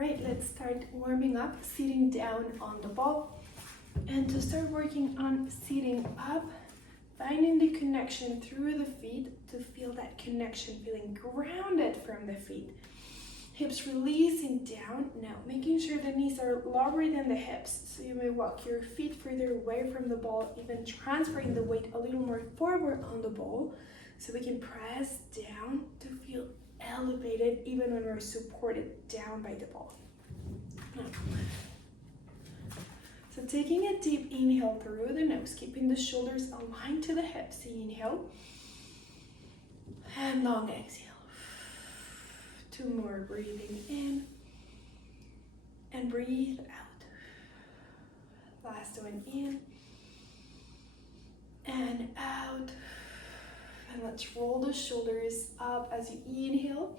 right, let's start warming up, sitting down on the ball. And to start working on sitting up, finding the connection through the feet to feel that connection, feeling grounded from the feet. Hips releasing down. Now, making sure the knees are lower than the hips. So you may walk your feet further away from the ball, even transferring the weight a little more forward on the ball. So we can press down to feel elevated even when we're supported down by the ball. Now, so taking a deep inhale through the nose, keeping the shoulders aligned to the hips. Inhale. And long exhale. 2 more, breathing in. And breathe out. Last one in. And out. And let's roll the shoulders up as you inhale.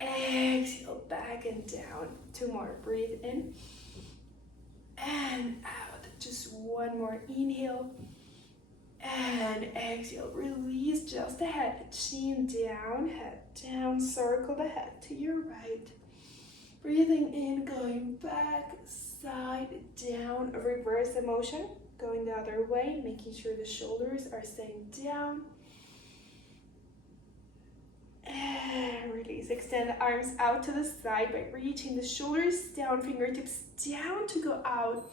Exhale, back and down. 2 more, breathe in. And out. Just 1 more inhale. And exhale. Release just the head. Chin down, head down. Circle the head to your right. Breathing in, going back, side, down. Reverse the motion. Going the other way. Making sure the shoulders are staying down. And release. Extend the arms out to the side by reaching the shoulders down, fingertips down to go out.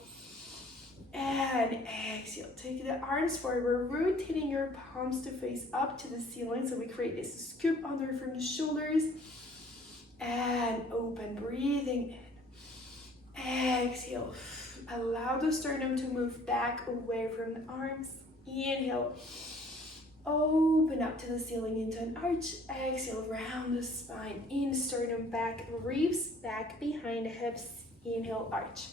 And exhale. Take the arms forward, rotating your palms to face up to the ceiling. So we create this scoop under from the shoulders. And open, breathing in. Exhale. Allow the sternum to move back away from the arms. Inhale. Open up to the ceiling into an arch. Exhale, round the spine. In, sternum back, ribs back behind the hips. Inhale, arch.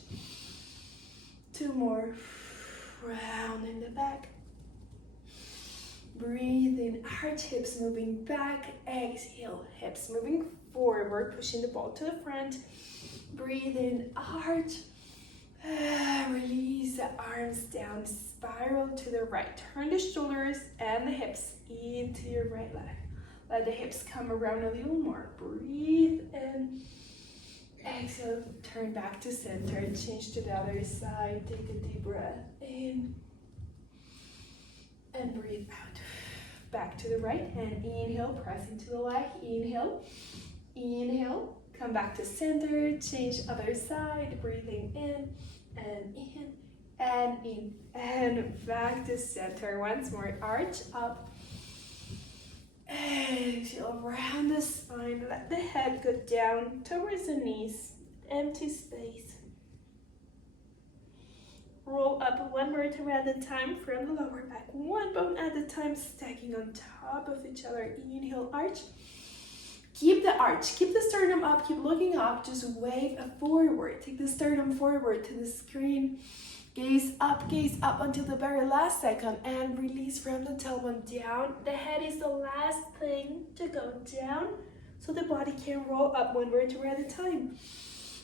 2 more. Round in the back. Breathe in, arch, hips moving back. Exhale, hips moving forward, pushing the ball to the front. Breathe in, arch. Release the arms down, spiral to the right. Turn the shoulders and the hips into your right leg. Let the hips come around a little more. Breathe in. Exhale, turn back to center. Change to the other side. Take a deep breath in. And breathe out. Back to the right hand. Inhale, press into the leg. Inhale. Inhale. Come back to center, change other side, breathing in, and back to center. Once more, arch up. Exhale, around the spine, let the head go down towards the knees, empty space. Roll up 1 vertebra at a time from the lower back, 1 bone at a time, stacking on top of each other. Inhale, arch. Keep the arch, keep the sternum up, keep looking up, just wave forward. Take the sternum forward to the screen. Gaze up until the very last second and release from the tailbone down. The head is the last thing to go down so the body can roll up 1 vertebra at a time.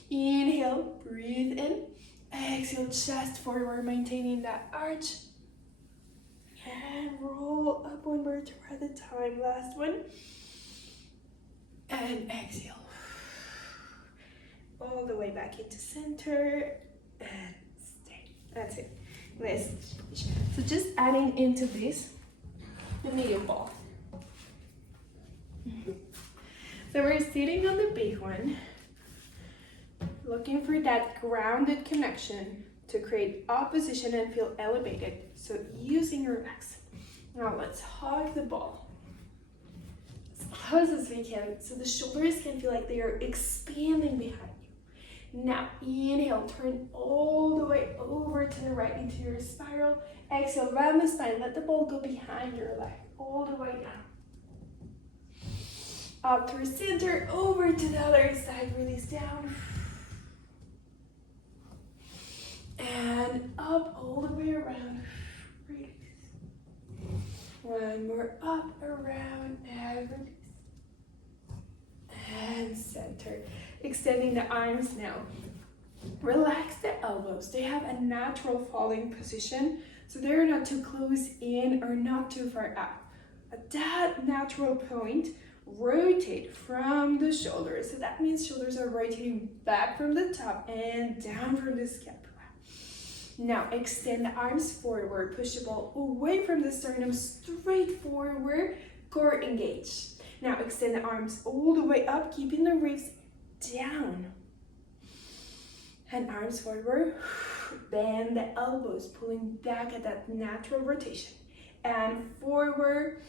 Inhale, breathe in. Exhale, chest forward, maintaining that arch. And roll up 1 vertebra at a time. Last one. And exhale. All the way back into center. And stay. That's it. Let's switch. So just adding into this, the medium ball. So we're sitting on the big one, looking for that grounded connection to create opposition and feel elevated. So using your legs. Now let's hug the ball as close as we can so the shoulders can feel like they are expanding behind you. Now inhale, turn all the way over to the right into your spiral. Exhale, round the spine, let the ball go behind your leg, all the way down. Up through center, over to the other side, release down. And up all the way around, release. 1 more, up, around, and release. And center. Extending the arms now. Relax the elbows. They have a natural falling position, so they're not too close in or not too far out. At that natural point, rotate from the shoulders. So that means shoulders are rotating back from the top and down from the scapula. Now extend the arms forward, push the ball away from the sternum, straight forward, core engage. Now extend the arms all the way up, keeping the ribs down. And arms forward, bend the elbows, pulling back at that natural rotation. And forward,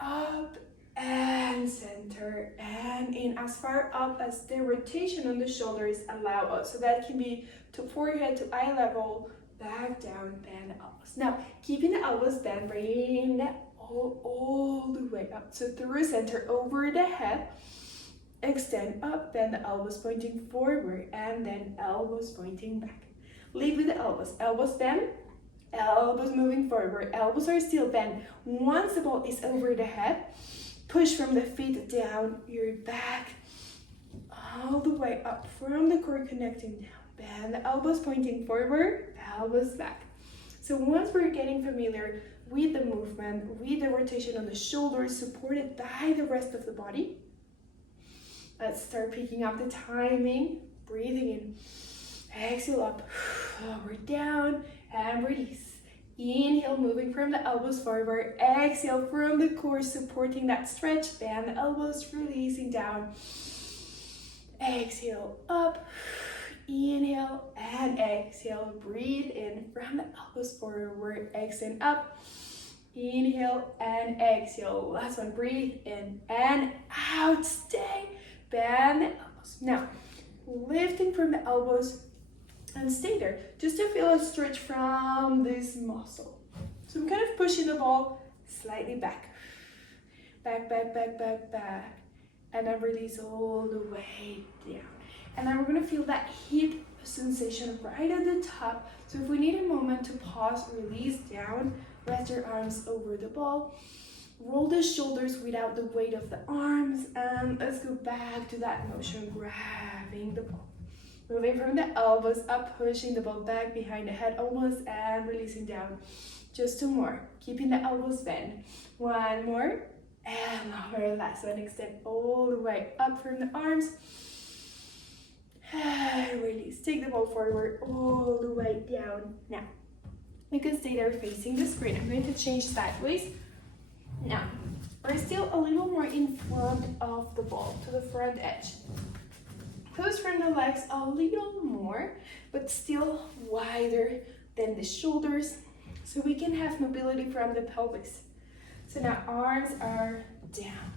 up, and center, and in as far up as the rotation on the shoulders allow us. So that can be to forehead to eye level, back down, bend the elbows. Now, keeping the elbows bent, bring that all the way up. So through center, over the head, extend up, bend the elbows pointing forward, and then elbows pointing back. Lead with the elbows. Elbows bend, elbows moving forward. Elbows are still bent. Once the ball is over the head, push from the feet down, your back, all the way up from the core connecting down. Bend the elbows pointing forward, elbows back. So once we're getting familiar with the movement, with the rotation on the shoulders, supported by the rest of the body, let's start picking up the timing, breathing in, exhale up, lower down, and release. Inhale, moving from the elbows forward, exhale from the core, supporting that stretch, bend the elbows, releasing down, exhale up, inhale, and exhale, breathe in from the elbows forward, exhale up, inhale, and exhale. Last one, breathe in and out, stay, bend the elbows. Now, lifting from the elbows and stay there, just to feel a stretch from this muscle. So I'm kind of pushing the ball slightly back, back, back, back, back, back, and then release all the way down. And then we're gonna feel that hip sensation right at the top. So if we need a moment to pause, release down, rest your arms over the ball, roll the shoulders without the weight of the arms, and let's go back to that motion, grabbing the ball. Moving from the elbows up, pushing the ball back behind the head almost, and releasing down. Just two more, keeping the elbows bent. One more, and lower. Last one, extend all the way up from the arms. And release, take the ball forward all the way down. Now, you can stay there facing the screen. I'm going to change sideways. Now, we're still a little more in front of the ball, to the front edge. Push from the legs a little more, but still wider than the shoulders, so we can have mobility from the pelvis. So now arms are down.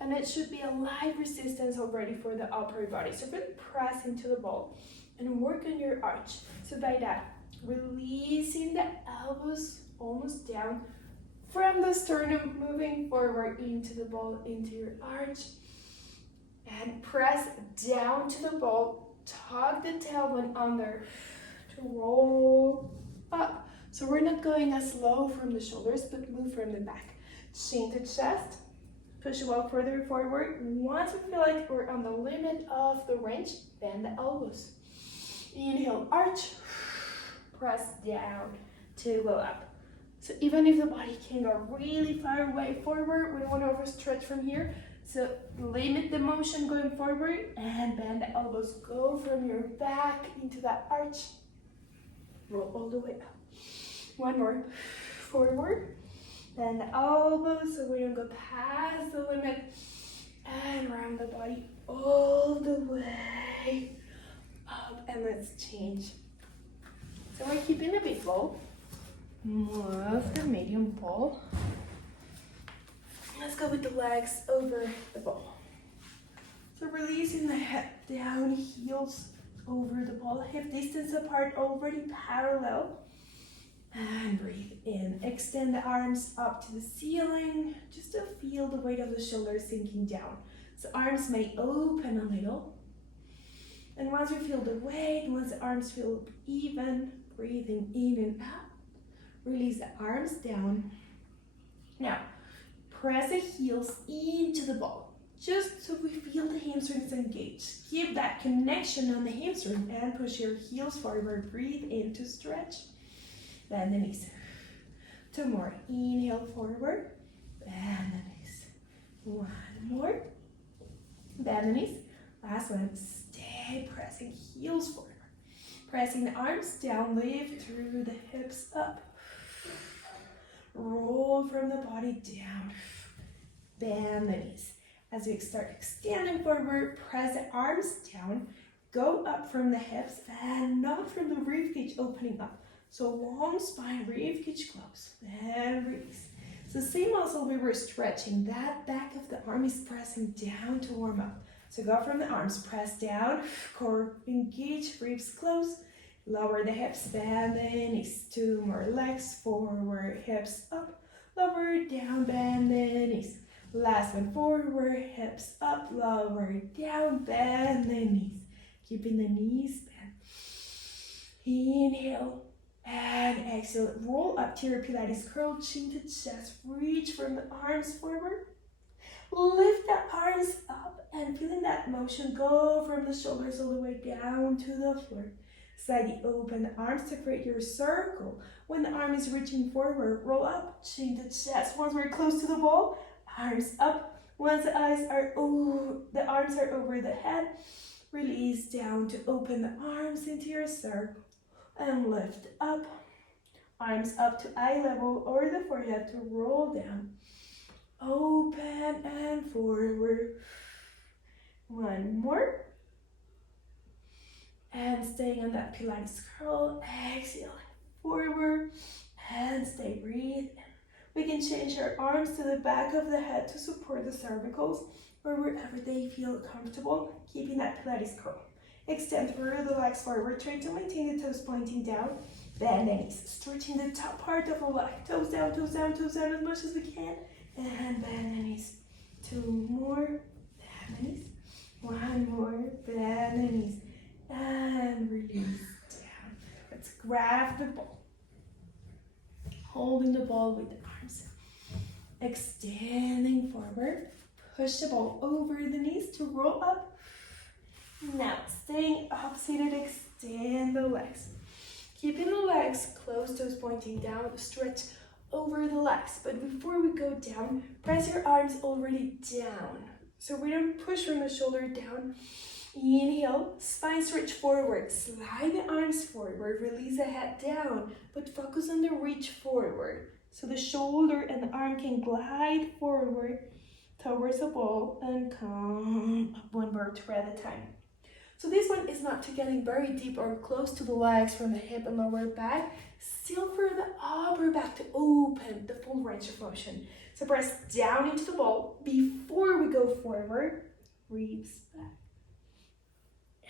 And it should be a light resistance already for the upper body. So really press into the ball and work on your arch. So by that, releasing the elbows almost down from the sternum, moving forward into the ball, into your arch. And press down to the ball, tug the tailbone under to roll up. So we're not going as low from the shoulders, but move from the back. Chin to chest. Push the ball further forward. Once we feel like we're on the limit of the range, bend the elbows. Inhale, arch. Press down to go up. So even if the body can go really far away forward, we don't want to overstretch from here. So limit the motion going forward and bend the elbows. Go from your back into that arch. Roll all the way up. One more. Forward. Bend the elbows so we don't go past the limit. And round the body all the way up. And let's change. So we're keeping the big ball. Move the medium ball. Let's go with the legs over the ball. So releasing the head down, heels over the ball, hip distance apart, already parallel. And breathe in. Extend the arms up to the ceiling, just to feel the weight of the shoulders sinking down. So arms may open a little. And once we feel the weight, once the arms feel even, breathing in and out, release the arms down. Now, press the heels into the ball, just so we feel the hamstrings engaged. Keep that connection on the hamstring and push your heels forward. Breathe in to stretch. Bend the knees. Two more. Inhale forward. Bend the knees. One more. Bend the knees. Last one. Stay pressing heels forward. Pressing the arms down, lift through the hips up. Roll from the body down. Bend the knees. As we start extending forward, press the arms down. Go up from the hips and not from the ribcage opening up. So long spine, ribcage close. And release. So same muscle we were stretching. That back of the arm is pressing down to warm up. So go from the arms, press down, core engage, ribs close. Lower the hips, bend the knees. 2 more legs, forward, hips up. Lower, down, bend the knees. Last one, forward, hips up, lower, down, bend the knees. Keeping the knees bent. Inhale and exhale. Roll up to your Pilates curl, chin to chest. Reach from the arms forward. Lift the arms up and feeling that motion, go from the shoulders all the way down to the floor. Slightly open the arms to create your circle. When the arm is reaching forward, roll up, chin to chest. Once we're close to the ball, arms up. Once the arms are over the head, release down to open the arms into your circle and lift up. Arms up to eye level or the forehead to roll down. Open and forward. One more. And staying on that Pilates curl, exhale forward and stay breathing. We can change our arms to the back of the head to support the cervicals or wherever they feel comfortable, keeping that Pilates curl. Extend through the legs forward, try to maintain the toes pointing down. Bend the knees, stretching the top part of the leg. Toes down, toes down, toes down as much as we can. And bend the knees. 2 more, bend the knees. 1 more, bend the knees. And release down. Let's grab the ball. Holding the ball with the arms. Extending forward. Push the ball over the knees to roll up. Now, staying up seated, extend the legs. Keeping the legs close, toes pointing down, stretch over the legs. But before we go down, press your arms already down. So we don't push from the shoulder down. Inhale, spine stretch forward, slide the arms forward, release the head down, but focus on the reach forward. So the shoulder and the arm can glide forward towards the ball and come up 1 vertebra at a time. So this one is not to getting very deep or close to the legs from the hip and lower back, still for the upper back to open the full range of motion. So press down into the ball before we go forward, ribs back.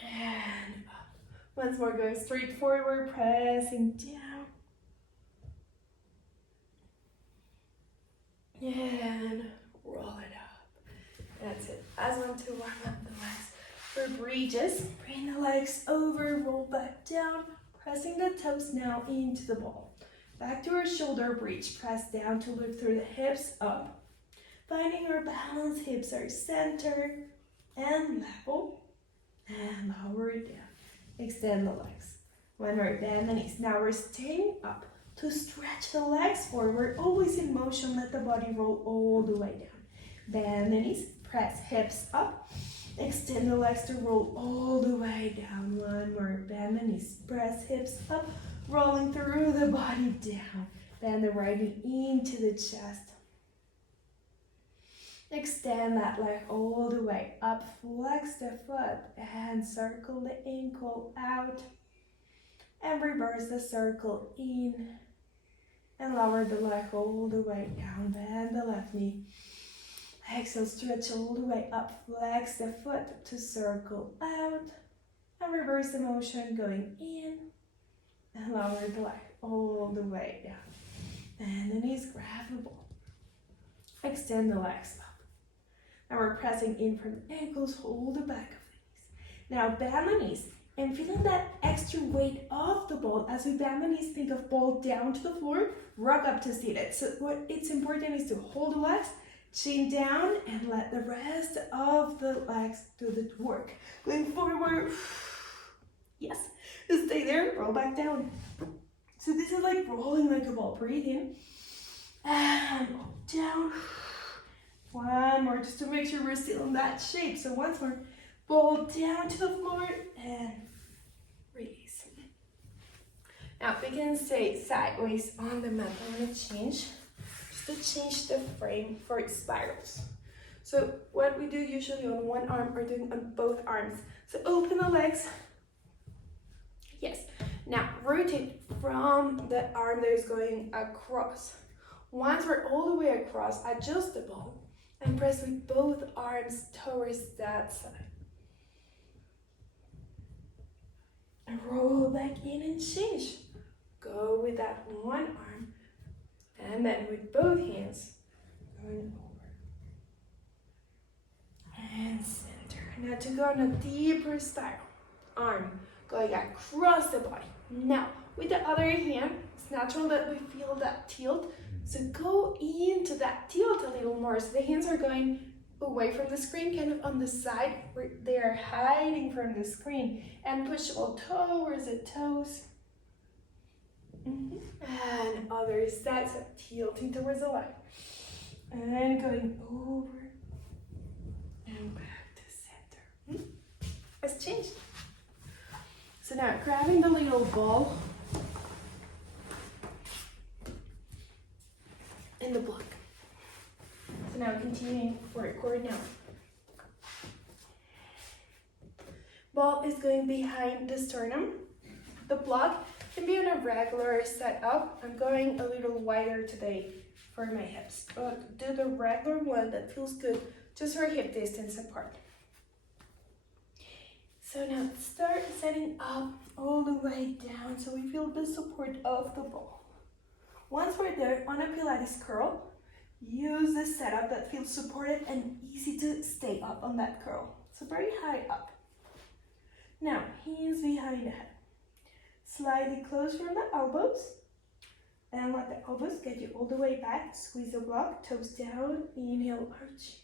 And up. Once more, going straight forward, pressing down. And roll it up. That's it. As one to warm up the legs. For bridges, bring the legs over, roll back down, pressing the toes now into the ball. Back to our shoulder bridge, press down to lift through the hips up. Finding our balance, hips are centered and level. And lower it down. Extend the legs. 1 more, bend the knees. Now we're staying up to stretch the legs forward. Always in motion, let the body roll all the way down. Bend the knees, press hips up. Extend the legs to roll all the way down. 1 more, bend the knees, press hips up. Rolling through the body down. Bend the right knee into the chest. Extend that leg all the way up, flex the foot and circle the ankle out. And reverse the circle in and lower the leg all the way down. Bend the left knee. Exhale, stretch all the way up, flex the foot to circle out. And reverse the motion going in and lower the leg all the way down. And the knees, grab the ball. Extend the legs up. Now we're pressing in from the ankles, hold the back of the knees. Now bend the knees and feeling that extra weight of the ball. As we bend the knees, think of ball down to the floor, rock up to seated. So what it's important is to hold the legs, chin down, and let the rest of the legs do the work. Going forward, yes, just stay there, roll back down. So this is like rolling like a ball. Breathe in and roll down. 1 more just to make sure we're still in that shape. So once more, ball down to the floor and release. Now we can stay sideways on the mat. I'm going to change, just to change the frame for spirals. So what we do usually on one arm, we're doing on both arms. So open the legs. Yes. Now rotate from the arm that is going across. Once we're all the way across, adjust the ball and press with both arms towards that side. And roll back in and change. Go with that one arm and then with both hands going over and center. Now to go on a deeper style, arm going across the body. Now with the other hand, it's natural that we feel that tilt, so go into that tilt a little more. So the hands are going away from the screen, kind of on the side where they are hiding from the screen, and push the ball towards the toes. And other side, so tilting towards the left and going over and back to center. Let's change. So now grabbing the little ball in the block. So now continuing forward now. Ball is going behind the sternum. The block can be on a regular setup. I'm going a little wider today for my hips, but do the regular one that feels good, just for hip distance apart. So now start setting up all the way down so we feel the support of the ball. Once we're there on a Pilates curl, use the setup that feels supported and easy to stay up on that curl. So very high up. Now, hands behind the head. Slightly close from the elbows. And let the elbows get you all the way back. Squeeze the block, toes down, inhale, arch.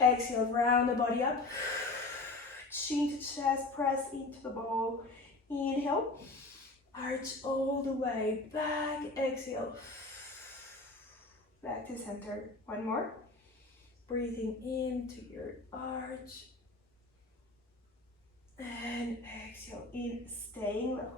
Exhale, round the body up. Chin to chest, press into the ball. Inhale, arch all the way back. Exhale, back to center. One more. Breathing into your arch. And exhale in, staying low.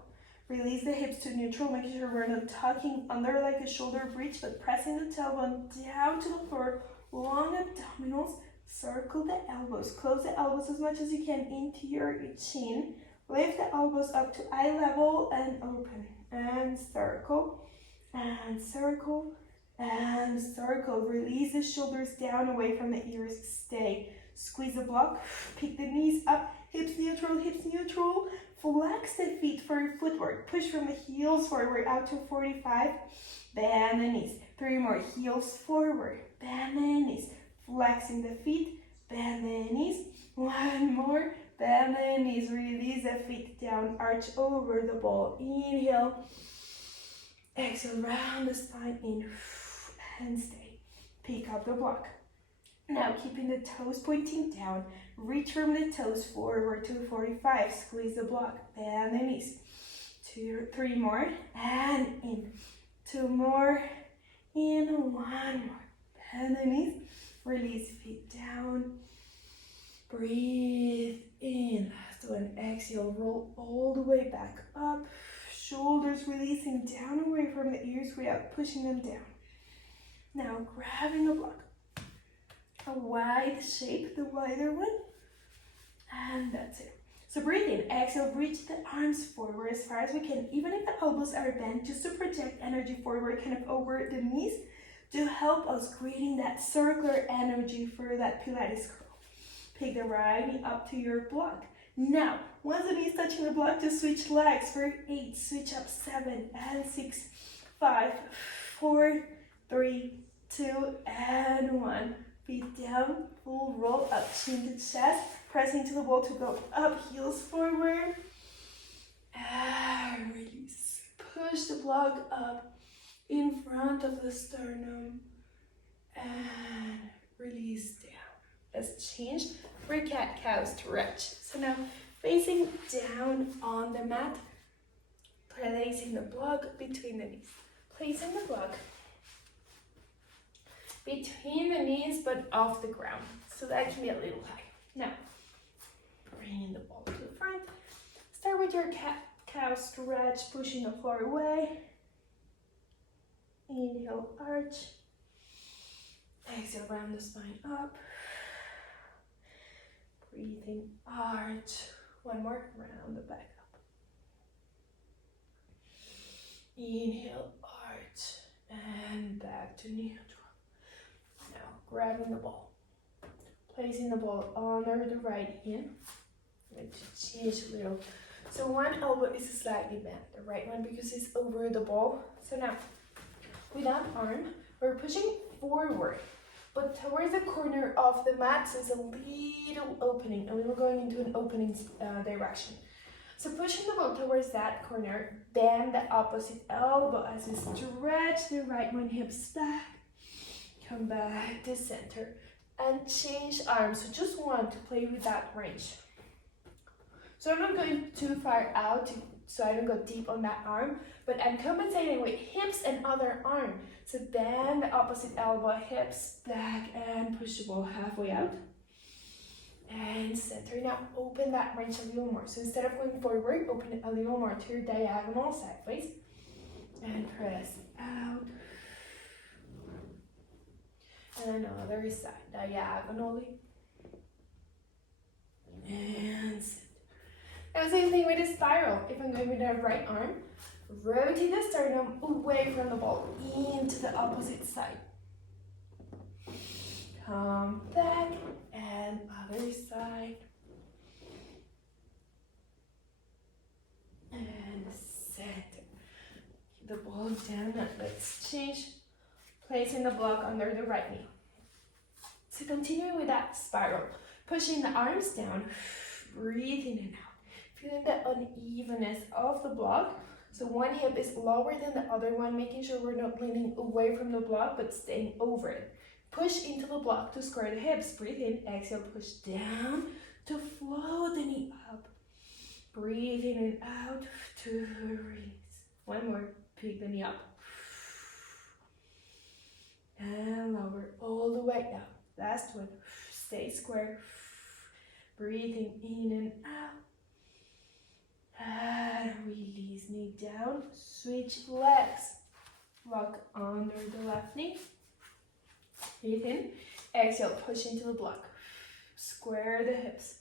Release the hips to neutral, making sure we're not tucking under like a shoulder bridge, but pressing the tailbone down to the floor. Long abdominals. Circle the elbows. Close the elbows as much as you can into your chin. Lift the elbows up to eye level and open. And circle. And circle. And circle. Release the shoulders down away from the ears. Stay. Squeeze the block. Pick the knees up. Hips neutral. Hips neutral. Flex the feet for your footwork. Push from the heels forward out to 45. Bend the knees. 3 more. Heels forward. Bend the knees. Flexing the feet, bend the knees. 1 more, bend the knees. Release the feet down, arch over the ball. Inhale, exhale, round the spine in, and stay. Pick up the block. Now keeping the toes pointing down, reach from the toes forward to 45. Squeeze the block, bend the knees. 2, 3 more, and in. 2 more, in, 1 more. Bend the knees. Release feet down. Breathe in. Last one. Exhale. Roll all the way back up. Shoulders releasing down away from the ears without pushing them down. Now grabbing the block. A wide shape, the wider one. And that's it. So breathe in. Exhale. Reach the arms forward as far as we can. Even if the elbows are bent, just to project energy forward, kind of over the knees, to help us creating that circular energy for that Pilates curl. Pick the right knee up to your block. Now, once the knee is touching the block, just switch legs for 8, switch up 7 and 6, 5, 4, 3, 2, and 1. Feet down, full roll up, chin to chest, pressing to the wall to go up, heels forward, and release. Push the block up in front of the sternum and release down. Let's change for cat-cow stretch. So now facing down on the mat, placing the block between the knees. Placing the block between the knees but off the ground. So that can be a little high. Now, bring the ball to the front. Start with your cat-cow stretch, pushing the floor away. Inhale, arch. Exhale, round the spine up. Breathing, arch. One more, round the back up. Inhale, arch, and back to neutral. Now, grabbing the ball. Placing the ball under the right hand. I'm going to change a little. So one elbow is slightly bent, the right one because it's over the ball. So now, with that arm, we're pushing forward, but towards the corner of the mat, so it's a little opening, and we were going into an opening direction. So pushing the ball towards that corner, bend the opposite elbow as we stretch the right one, hips back, come back to center, and change arms. So just one to play with that range. So I'm not going too far out so I don't go deep on that arm, but I'm compensating with hips and other arm. So bend the opposite elbow, hips back, and push the ball halfway out. And center. Now open that range a little more. So instead of going forward, open it a little more to your diagonal sideways. And press out. And another side, diagonally. And center. Now same thing with a spiral. If I'm going with the right arm, rotate the sternum away from the ball into the opposite side. Come back and other side. And center. Keep the ball down and let's change. Placing the block under the right knee. So continue with that spiral. Pushing the arms down, breathing in and out. Feeling the unevenness of the block. So one hip is lower than the other one, making sure we're not leaning away from the block, but staying over it. Push into the block to square the hips. Breathe in, exhale, push down to float the knee up. Breathe in and out to release. One more, pick the knee up. And lower all the way down. Last one, stay square. Breathing in and out. And release, knee down, switch legs. Block under the left knee. Breathe in, exhale, push into the block. Square the hips.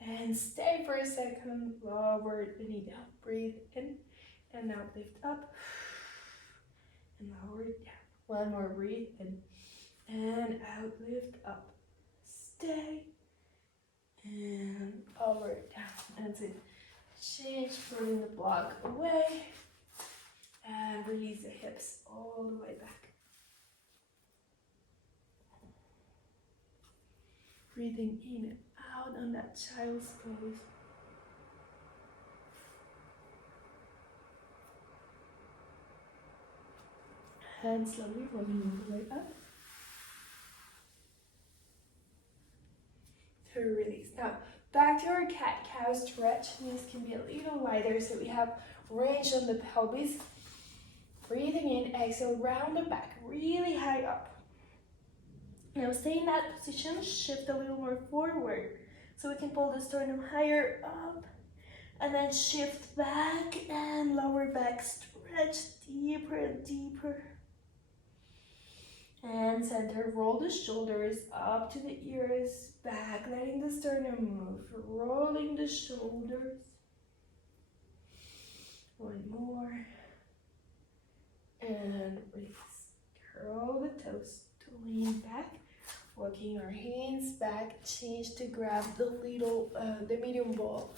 And stay for a second, lower the knee down. Breathe in, and now lift up. And lower it down. One more, breathe in, and out, lift up. Stay, and lower it down. That's it. Change, pulling the block away, and release the hips all the way back. Breathing in and out on that child's pose. Hands slowly rolling all the way up. To release. Now, back to our cat-cow stretch. Knees can be a little wider so we have range on the pelvis. Breathing in, exhale, round the back, really high up. Now stay in that position, shift a little more forward so we can pull the sternum higher up. And then shift back and lower back, stretch deeper and deeper. And center, roll the shoulders up to the ears, back, letting the sternum move, rolling the shoulders. One more. And release. Curl the toes to lean back. Walking our hands back, change to grab the medium ball.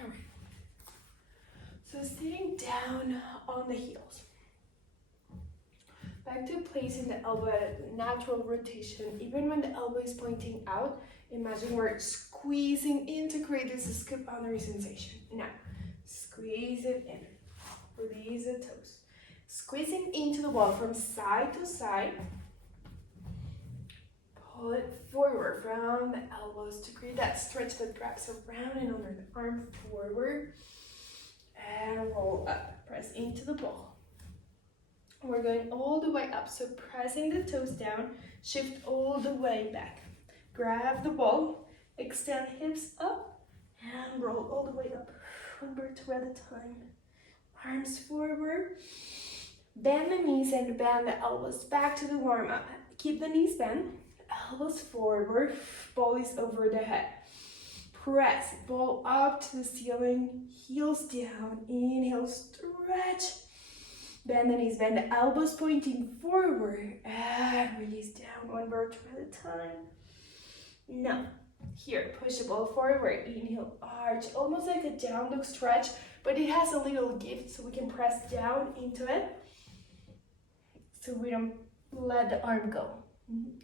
Alright. So sitting down on the heels. Back to placing the elbow at a natural rotation. Even when the elbow is pointing out, imagine we're squeezing in to create this scoop under sensation. Now, squeeze it in. Release the toes. Squeezing into the ball from side to side. Pull it forward from the elbows to create that stretch that wraps around and under the arm forward. and roll up. Press into the ball. We're going all the way up, so pressing the toes down, shift all the way back. Grab the ball, extend hips up, and roll all the way up. One vertebra at a time. Arms forward. Bend the knees and bend the elbows back to the warm-up. Keep the knees bent, elbows forward, ball is over the head. Press, ball up to the ceiling, heels down, inhale, stretch. Bend the knees, bend the elbows pointing forward, and release down, one vertebra at a time. Now, here, push the ball forward, inhale, arch, almost like a down dog stretch, but it has a little gift, so we can press down into it, so we don't let the arm go.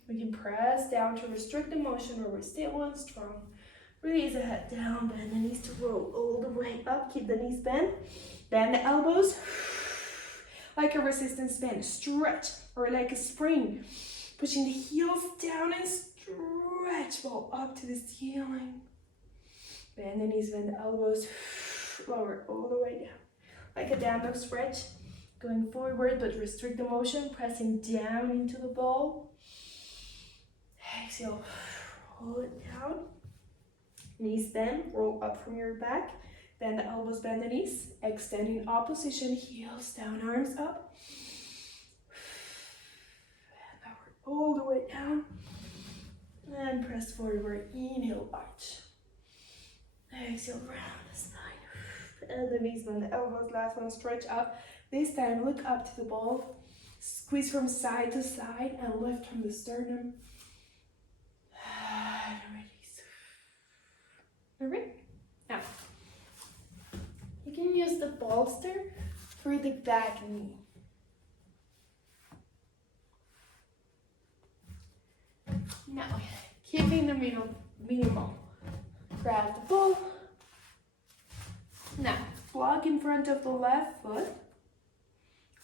We can press down to restrict the motion where we're stable and strong. Release the head down, bend the knees to roll all the way up, keep the knees bent, bend the elbows, like a resistance band, stretch, or like a spring, pushing the heels down and stretch, ball up to the ceiling. Bend the knees, bend the elbows, lower all the way down. Like a down dog stretch, going forward, but restrict the motion, pressing down into the ball. Exhale, roll it down. Knees bend, roll up from your back. Bend the elbows, bend the knees. Extend in opposition, heels down, arms up. And lower all the way down. And press forward, inhale, arch. Exhale, round the spine. And the knees bend the elbows, last one, stretch up. This time, look up to the ball. Squeeze from side to side and lift from the sternum. And release. Alright, now you can use the bolster for the back knee. Now, keeping the minimal. Grab the ball. Now, block in front of the left foot.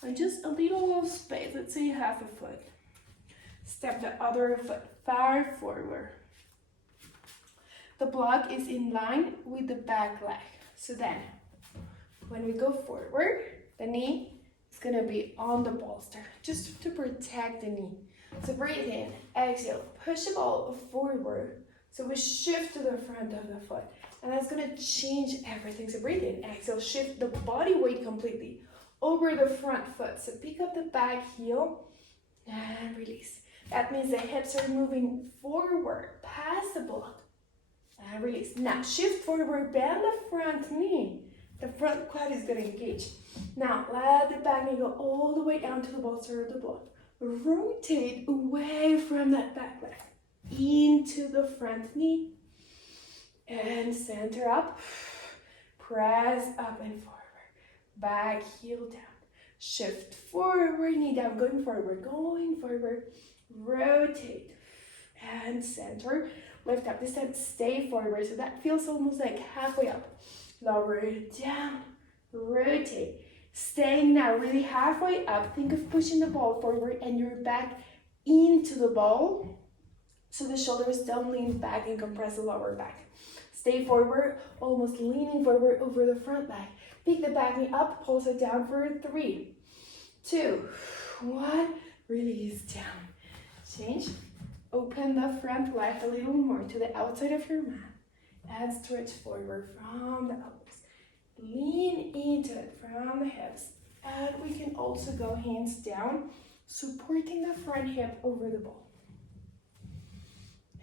And just a little space, let's say half a foot. Step the other foot far forward. The block is in line with the back leg. So then, when we go forward, the knee is gonna be on the bolster, just to protect the knee. So breathe in, exhale, push the ball forward. So we shift to the front of the foot. And that's gonna change everything. So breathe in, exhale, shift the body weight completely over the front foot. So pick up the back heel and release. That means the hips are moving forward, past the block. And release. Now shift forward, bend the front knee. The front quad is gonna engage. Now let the back knee go all the way down to the bolster of the block. Rotate away from that back leg into the front knee and center up. Press up and forward. Back heel down. Shift forward, knee down, going forward. Rotate and center. Lift up. This time stay forward, so that feels almost like halfway up. Lower it down, rotate. Staying now really halfway up. Think of pushing the ball forward and your back into the ball, so the shoulders don't lean back and compress the lower back. Stay forward, almost leaning forward over the front leg. Pick the back knee up, pulse it down for 3, 2, 1. Release down. Change. Open the front leg a little more to the outside of your mat and stretch forward from the elbows. Lean into it from the hips. And we can also go hands down, supporting the front hip over the ball.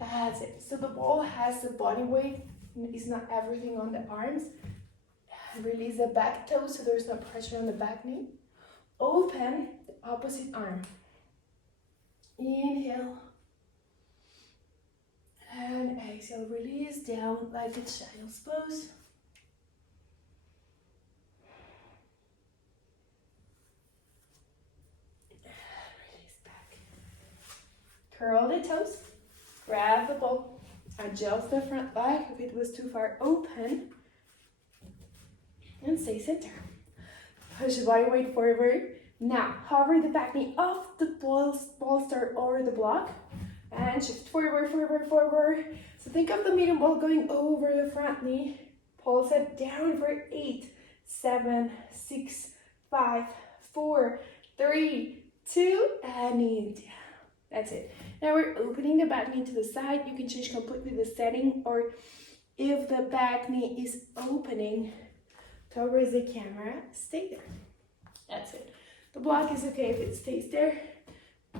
That's it. So the ball has the body weight. It's not everything on the arms. Release the back toe so there's no pressure on the back knee. Open the opposite arm. Inhale. And exhale, release down like a child's pose. And release back. Curl the toes, grab the ball, adjust the front leg if it was too far open, and stay center. Push the body weight forward. Now, hover the back knee off the bolster or the block. And shift forward. So think of the medium ball going over the front knee. Pulse it down for 8, 7, 6, 5, 4, 3, 2, and in down. That's it. Now we're opening the back knee to the side. You can change completely the setting, or if the back knee is opening towards the camera, stay there. That's it. The block is okay if it stays there.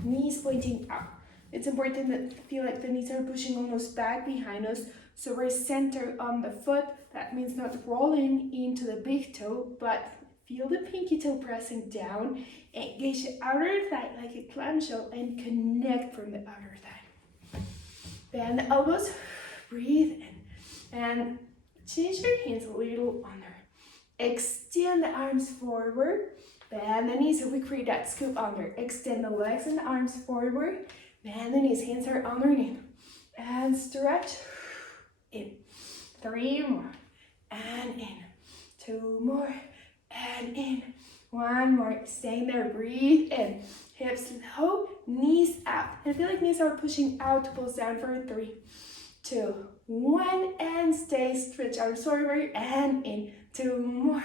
Knees pointing out. It's important that feel like the knees are pushing almost back behind us, so we're centered on the foot. That means not rolling into the big toe, but feel the pinky toe pressing down. Engage the outer thigh like a clamshell and connect from the outer thigh. Bend the elbows, breathe in, and change your hands a little under. Extend the arms forward, bend the knees so we create that scoop under. Extend the legs and the arms forward, bend the knees, hands are underneath. And stretch, in. 3 more, and in. 2 more, and in. 1 more, staying there, breathe in. Hips low, knees out. I feel like knees are pushing out, pulls down for 3, 2, 1, and stay. Stretch arms forward, and in. 2 more.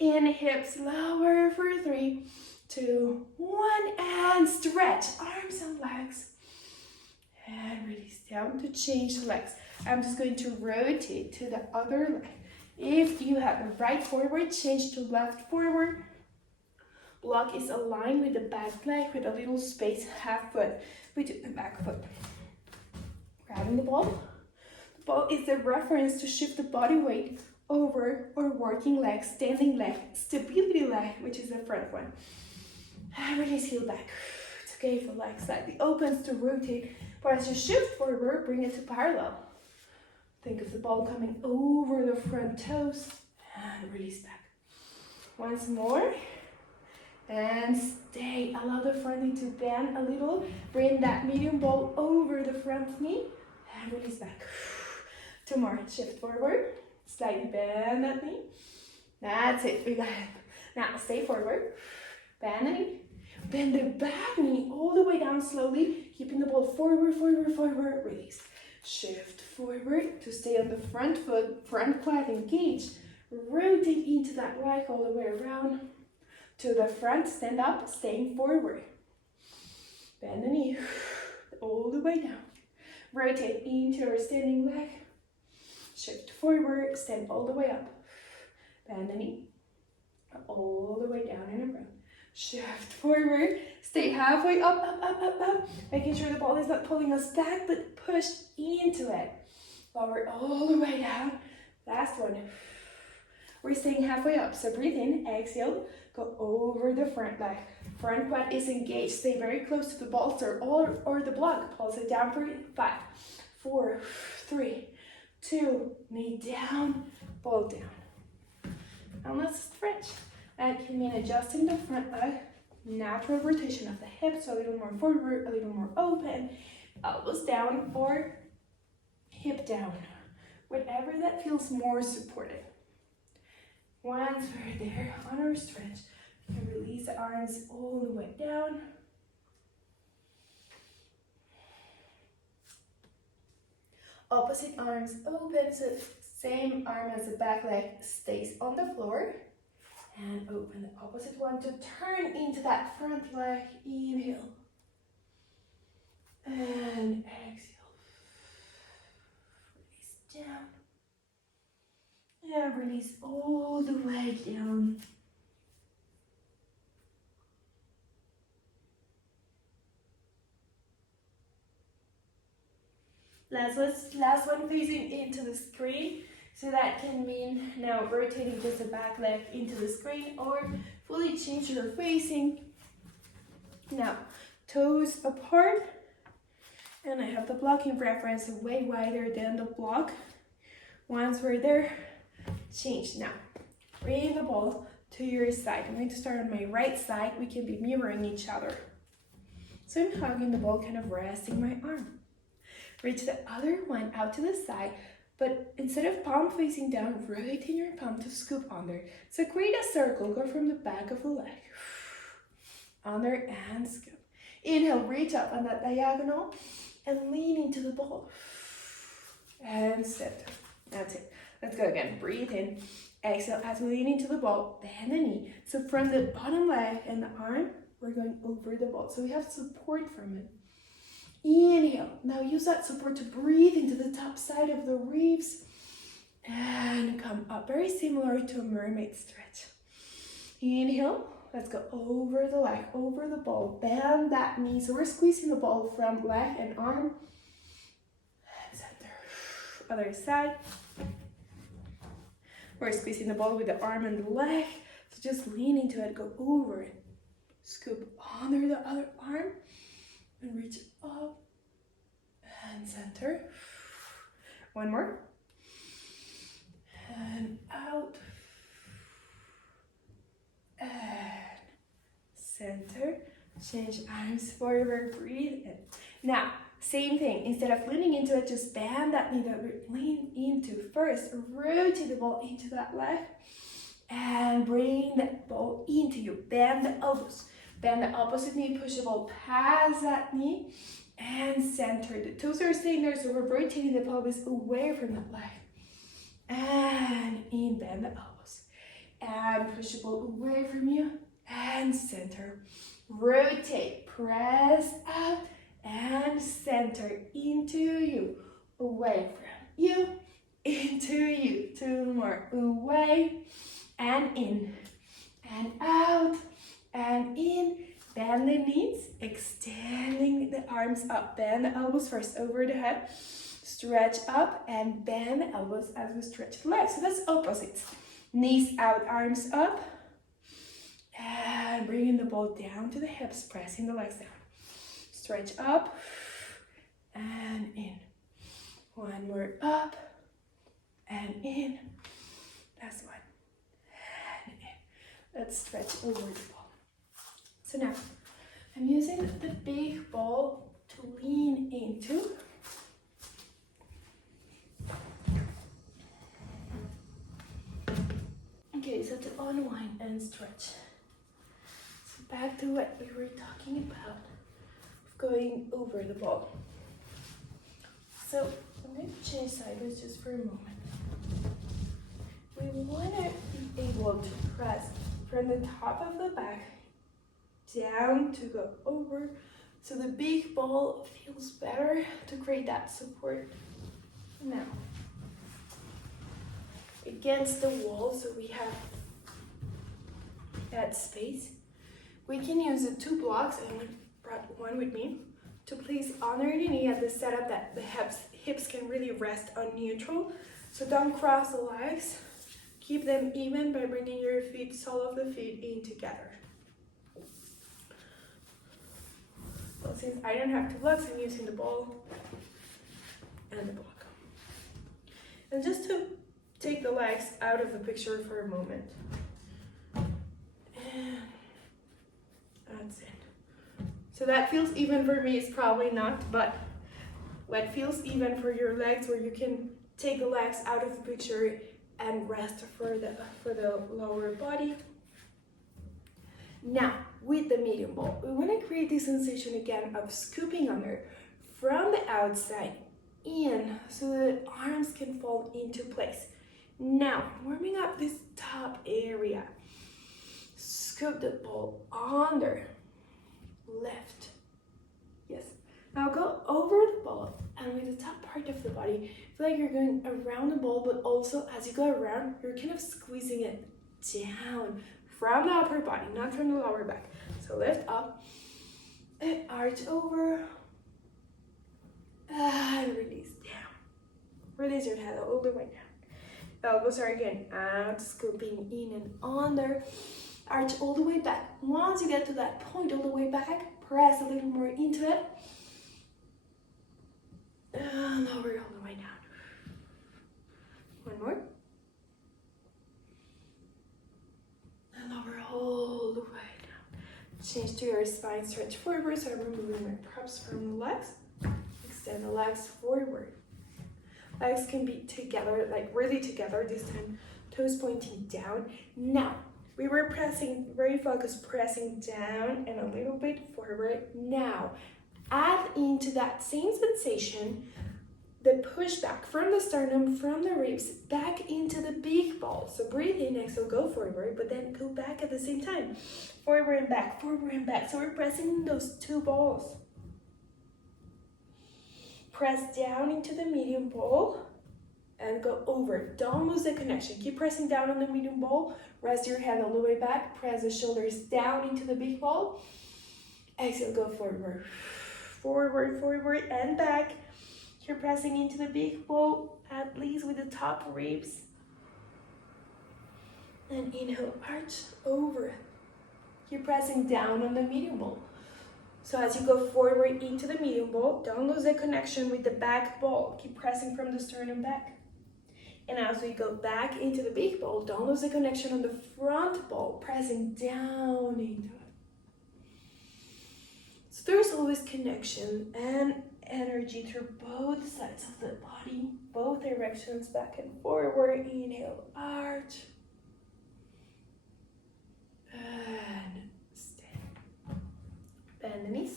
In, hips lower for 3, 2, 1, and stretch arms and legs. And release down to change legs. I'm just going to rotate to the other leg. If you have the right forward, change to left forward. Block is aligned with the back leg with a little space, half foot between the back foot. Grabbing the ball. The ball is the reference to shift the body weight over or working leg, standing leg, stability leg, which is the front one. And release, heel back. It's okay if the leg slightly opens to rotate, but as you shift forward, bring it to parallel. Think of the ball coming over the front toes and release back. Once more. And stay. Allow the front knee to bend a little. Bring that medium ball over the front knee and release back. 2 more. Shift forward. Slightly bend that knee. That's it. We got it. Now stay forward. Bend the knee. Bend the back knee all the way down slowly. Keeping the ball forward, forward, forward. Release. Shift forward to stay on the front foot. Front quad engaged. Rotate into that leg all the way around. To the front, stand up, staying forward. Bend the knee all the way down. Rotate into your standing leg. Shift forward, stand all the way up. Bend the knee all the way down and around. Shift forward, stay halfway up, up, up, up, up. Making sure the ball is not pulling us back, but push into it. Lower all the way down. Last one. We're staying halfway up, so breathe in, exhale. Go over the front leg. Front quad is engaged. Stay very close to the bolster or the block. Pulse it down for 5, 4, 3, 2. Knee down, ball down. And let's stretch. That can mean adjusting the front leg. Natural rotation of the hips, so a little more forward, a little more open. Elbows down or hip down. Whatever that feels more supportive. Once we're there on our stretch, you can release the arms all the way down. Opposite arms open, so same arm as the back leg stays on the floor. And open the opposite one to turn into that front leg. Inhale. And exhale. Release down. And release all the way down. Last one facing into the screen. So that can mean now rotating just the back leg into the screen or fully change your facing. Now, toes apart. And I have the blocking reference way wider than the block. Once we're there, change. Now, bring the ball to your side. I'm going to start on my right side. We can be mirroring each other. So I'm hugging the ball, kind of resting my arm. Reach the other one out to the side. But instead of palm facing down, rotate your palm to scoop under. So create a circle, go from the back of the leg. Under and scoop. Inhale, reach up on that diagonal and lean into the ball. And center. That's it. Let's go again. Breathe in. Exhale, as we lean into the ball, bend the knee. So from the bottom leg and the arm, we're going over the ball. So we have support from it. Inhale. Now use that support to breathe into the top side of the ribs. And come up. Very similar to a mermaid stretch. Inhale. Let's go over the leg, over the ball. Bend that knee. So we're squeezing the ball from leg and arm. And center. Other side. We're squeezing the ball with the arm and the leg. So just lean into it, go over it. Scoop under the other arm and reach up and center. One more. And out. And center. Change arms forward, breathe in. Now, same thing, instead of leaning into it, just bend that knee that we lean into first. Rotate the ball into that leg and bring that ball into you. Bend the elbows. Bend the opposite knee, push the ball past that knee and center. The toes are staying there, so we're rotating the pelvis away from that leg. And in, bend the elbows. And push the ball away from you and center. Rotate, press up. And center into you, away from you, into you. Two more, away and in, and out and in. Bend the knees, extending the arms up. Bend the elbows first over the head. Stretch up and bend the elbows as we stretch the legs. So that's opposites. Knees out, arms up. And bringing the ball down to the hips, pressing the legs down. Stretch up and in. One more up and in. Last one. And in. Let's stretch over the ball. So now, I'm using the big ball to lean into. Okay, so to unwind and stretch. So back to what we were talking about. Going over the ball. So I'm going to change sideways just for a moment. We want to be able to press from the top of the back down to go over, so the big ball feels better to create that support. Now, against the wall, so we have that space. We can use the two blocks, and we brought one with me, to place under the knee at the setup that the hips can really rest on neutral. So don't cross the legs. Keep them even by bringing your feet, sole of the feet in together. Well, since I don't have two blocks, I'm using the ball and the block. And just to take the legs out of the picture for a moment. And that's it. So that feels even for me, it's probably not, but what feels even for your legs, where you can take the legs out of the picture and rest for the lower body. Now, with the medium ball, we want to create this sensation again of scooping under from the outside in, so the arms can fall into place. Now, warming up this top area. Scoop the ball under. Left. Yes. Now go over the ball, and with the top part of the body, feel like you're going around the ball, but also as you go around, you're kind of squeezing it down from the upper body, not from the lower back. So lift up and arch over and release down. Release your head all the way down. Elbows are again out, scooping in and under. Arch all the way back. Once you get to that point all the way back, press a little more into it. And lower all the way down. One more. And lower all the way down. Change to your spine, stretch forward, so I'm removing my props from the legs. Extend the legs forward. Legs can be together, like really together this time. Toes pointing down. Now, we were pressing, very focused, pressing down and a little bit forward. Now, add into that same sensation the push back from the sternum, from the ribs, back into the big ball. So breathe in, exhale, go forward, but then go back at the same time. Forward and back, forward and back. So we're pressing those two balls. Press down into the medium ball and go over. Don't lose the connection. Keep pressing down on the medium ball. Rest your head all the way back. Press the shoulders down into the big ball. Exhale, go forward. Forward, forward, and back. You're pressing into the big ball, at least with the top ribs. And inhale, arch over. You're pressing down on the medium ball. So as you go forward into the medium ball, don't lose the connection with the back ball. Keep pressing from the sternum back. And as we go back into the big ball, don't lose the connection on the front ball, pressing down into it. So there's always connection and energy through both sides of the body, both directions, back and forward. Inhale, arch. And stand. Bend the knees.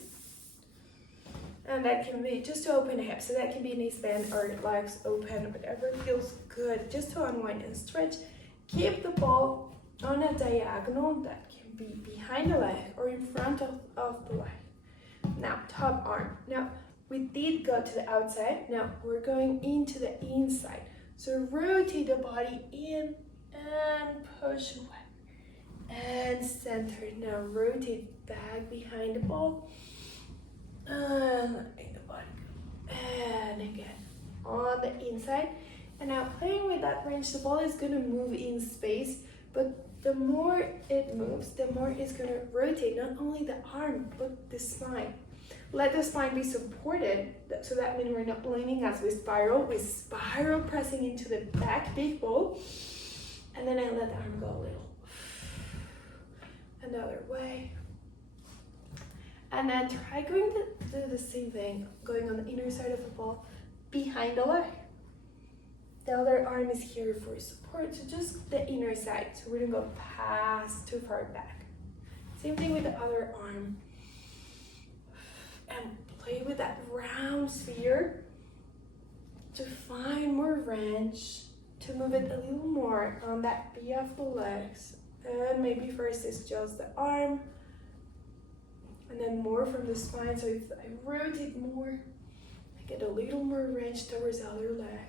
And that can be just to open the hips. So that can be knees bent or legs open, whatever feels good. Just to unwind and stretch. Keep the ball on a diagonal. That can be behind the leg or in front of the leg. Now, top arm. Now, we did go to the outside. Now, we're going into the inside. So rotate the body in and push away. And center. Now, rotate back behind the ball. And let the body go. And again, on the inside. And now, playing with that range, the ball is going to move in space. But the more it moves, the more it's going to rotate not only the arm, but the spine. Let the spine be supported, so that means we're not leaning as we spiral pressing into the back big ball. And then I let the arm go a little. Another way. And then try going to do the same thing, going on the inner side of the ball, behind the leg. The other arm is here for support, so just the inner side. So we're gonna go past too far back. Same thing with the other arm. And play with that round sphere to find more range, to move it a little more on that B of the legs. And maybe first it's just the arm, and then more from the spine. So if I rotate more, I get a little more range towards the other leg.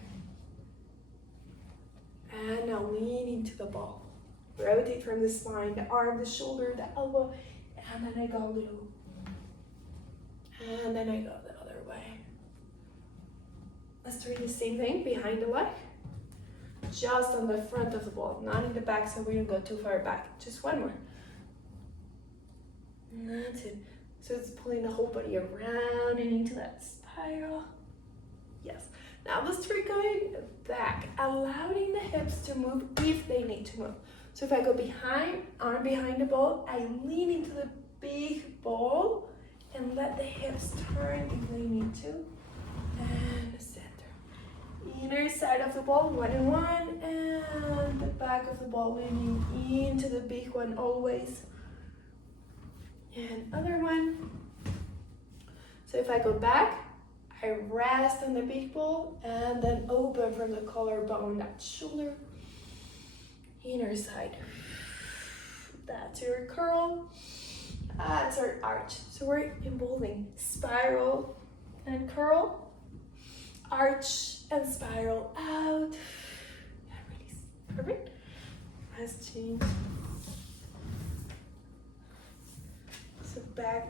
And now lean into the ball. Rotate from the spine, the arm, the shoulder, the elbow, and then I go a little. And then I go the other way. Let's do the same thing behind the leg. Just on the front of the ball, not in the back, so we don't go too far back. Just one more. And that's it. So it's pulling the whole body around and into that spiral. Yes. Now let's start going back, allowing the hips to move if they need to move. So if I go behind, arm behind the ball, I lean into the big ball and let the hips turn if they need to. And the center. Inner side of the ball, 1 and 1, and the back of the ball leaning into the big one always. And other one. So if I go back, I rest on the big ball and then open from the collarbone, that shoulder. Inner side. That's your curl. That's our arch. So we're involving spiral and curl, arch and spiral out. And release. Perfect. Let's change. So back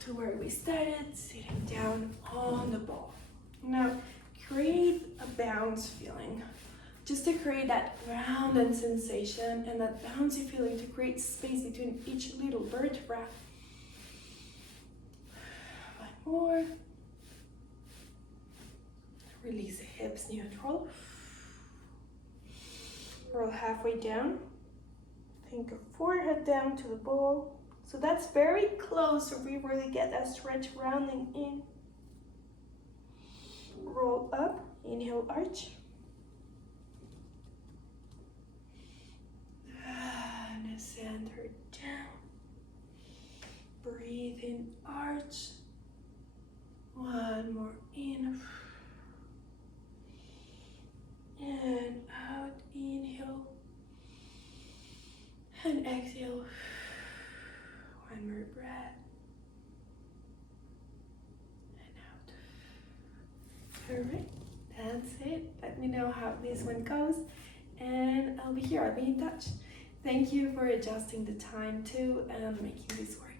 to where we started, sitting down on the ball. Now create a bounce feeling. Just to create that rounded sensation and that bouncy feeling, to create space between each little vertebra. One more. Release the hips neutral. Roll halfway down. Think of forehead down to the ball. So that's very close, so we really get that stretch rounding in. Roll up, inhale, arch. And center down. Breathe in, arch. One more in. and out. Inhale and exhale. One more breath and out. All right, that's it. Let me know how this one goes, and I'll be here. I'll be in touch. Thank you for adjusting the time too and making this work.